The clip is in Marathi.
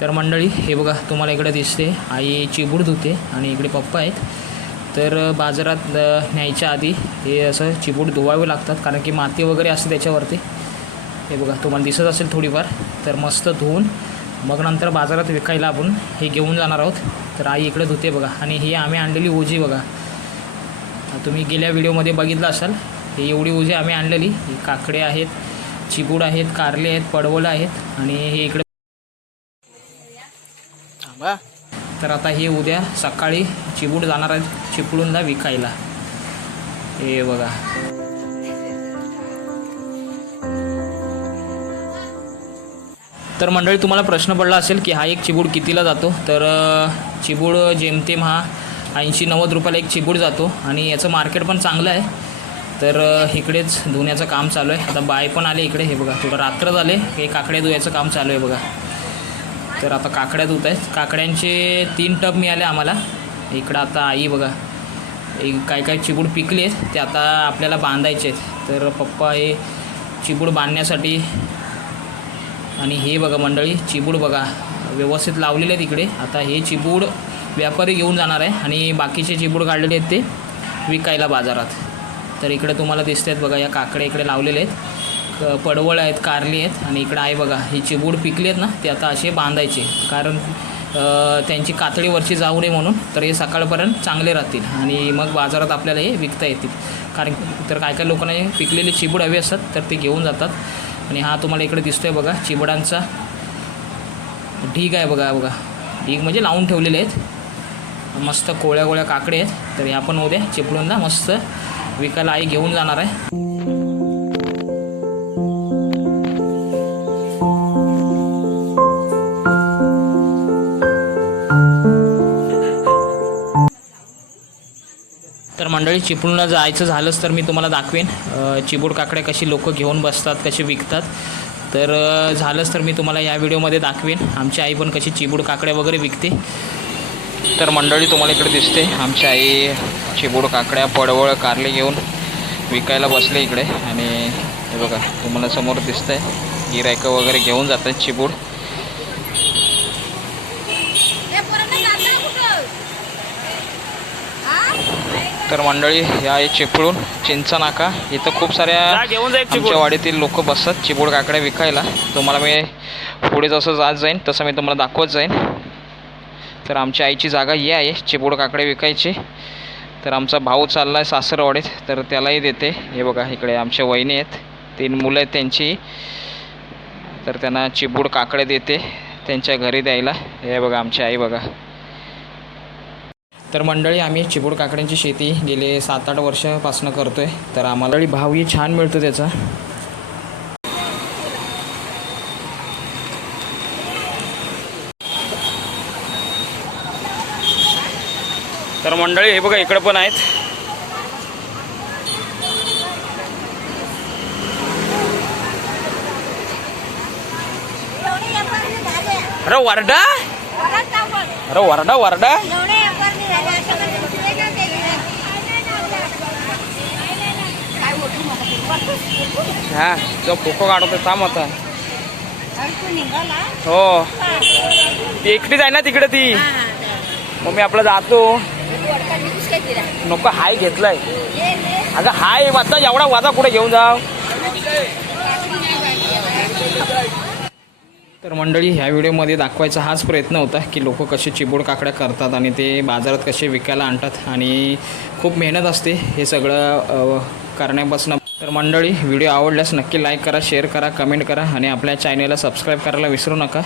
तर मंडळी हे बघा तुम्हाला इकडे दिसते. आई चिबूड धुते आणि इकडे पप्पा आहेत. तर बाजारात न्यायच्या आधी हे असं चिबूड धुवावे लागतात कारण की माती वगैरे असते त्याच्यावरती. हे बघा तुम्हाला दिसत असेल थोडीफार. तर मस्त धुवून मग नंतर बाजारात विकायला आपण हे घेऊन जाणार आहोत. तर आई इकडे धुते बघा. आणि ही आम्ही आणलेली ओझी बघा. तुम्ही गेल्या व्हिडिओमध्ये बघितलं असाल हे एवढी ओझी आम्ही आणलेली. काकडे आहेत चिबूड आहेत कारले आहेत पडवलं आहेत. आणि हे इकडे थांबा. तर आता हे उद्या सकाळी चिबूड जाणार आहेत चिपळूणला विकायला. हे बघा. तर मंडळी तुम्हाला प्रश्न पडला असेल की हा एक चिबूड कितीला जातो? तर चिबूड जेमतेम हा ऐंशी नव्वद रुपयाला एक चिबूड जातो आणि याचं मार्केट पण चांगलं आहे. तर इकडेच धुण्याचं काम चालू आहे. आता बाय पण आले इकडे. हे बघा थोडं रात्र झाले. हे काकडे धुयाचं काम चालू आहे बघा. तर आता काकड्या धुत आहेत. काकड्यांचे तीन टब मिळाले आम्हाला. इकडं आता आई बघा एक काय काय चिबूड पिकले आहेत ते आता आपल्याला बांधायचे आहेत. तर पप्पा हे चिबूड बांधण्यासाठी आणि हे बघा मंडळी चिबूड बघा व्यवस्थित लावलेले आहेत इकडे. आता हे चिबूड व्यापारी घेऊन जाणार आहे आणि बाकीचे चिबूड काढलेले आहेत ते विकायला बाजारात. तर इकडे तुम्हाला दिसत आहेत बघा या काकडे इकडे लावलेले आहेत. पडवळ आहेत कारली आहेत आणि इकडं आहे बघा ही चिबूड पिकली आहेत ना ते आता असे बांधायचे कारण त्यांची कातडीवरची जाऊ नये म्हणून तर हे सकाळपर्यंत चांगले राहतील आणि मग बाजारात आपल्याला हे विकता येतील. कारण तर काय काय लोकांना हे पिकलेले चिबूड हवे असतात तर ते घेऊन जातात. आणि हा तुम्हाला इकडे दिसतोय बघा चिबडांचा ढीग आहे बघा बघा. ढीग म्हणजे लावून ठेवलेले आहेत. मस्त कोळ्या गोळ्या काकडे आहेत. तर ह्या पण उद्या चिपळूनला मस्त विकायला आई घेऊन जाणार आहे. मंडळी चिपळूणला जायचं झालंच तर मी तुम्हाला दाखवेन. चिबूड काकड्या कशी लोक घेऊन बसतात कसे विकतात. तर झालंच तर मी तुम्हाला या व्हिडिओमध्ये दाखवेन. आमची आई पण कशी चिबूड काकड्या वगैरे विकते. तर मंडळी तुम्हाला इकडे दिसते. आमची आई चिबूड काकड्या पडवळ कारले घेऊन विकायला बसले इकडे. आणि हे बघा तुम्हाला समोर दिसतंय. गिरायकं वगैरे घेऊन जातात चिबूड. तर मंडळी या आहे चिपळूण चिंचा नाका इथं खूप साऱ्या. आमच्या वाडीतील लोक बसतात चिबूड काकड्या विकायला. तुम्हाला मी पुढे जसं जात जाईन तसं मी तुम्हाला दाखवत जाईन. तर आमच्या आईची जागा ही आहे चिबूड काकडे विकायची. तर आमचा भाऊ चालला आहे सासरवाडीत तर त्यालाही देते. हे बघा इकडे आमच्या वहिनी आहेत. तीन मुलं आहेत त्यांची. तर त्यांना चिबूड काकडे देते त्यांच्या घरी द्यायला. हे बघा आमची आई बघा. तर मंडळी आम्ही चिबूड काकड्यांची शेती गेले सात आठ वर्षापासून करतो आहे तर आम्हाला भावही छान मिळतो त्याचा. तर मंडळी हे बघा इकडे पण आहेत. अरे वरडा? अरे वरडा वरडा? हा जो फोटो काढतो थांब आता. हो. ती एकटीच आहे ना तिकडे ती. मग मी आपलं जातो. नको हाय घेतलाय. अगं हाय वाचा एवढा वाजा कुठे घेऊन जाव तर मंडळी ह्या व्हिडिओमध्ये दाखवायचा हाच प्रयत्न होता की लोक कसे चिबूड काकड्या करतात आणि ते बाजारात कसे विकायला आणतात. आणि खूप मेहनत असते हे सगळं करण्यापासून. तर मंडळी व्हिडिओ आवडल्यास नक्की लाईक करा शेअर करा कमेंट करा आणि आपल्या चॅनेलला सबस्क्राईब करायला विसरू नका.